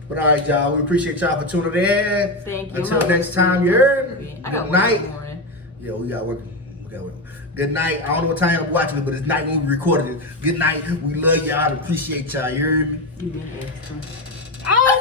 But all right, y'all. We appreciate y'all for tuning in. Thank you. Until next time, you heard? I got Good work night. in the morning. Yeah, we got work. Good night. I don't know what time I'm watching it, but it's night when we recorded it. Good night. We love y'all and appreciate y'all. You heard me? Oh!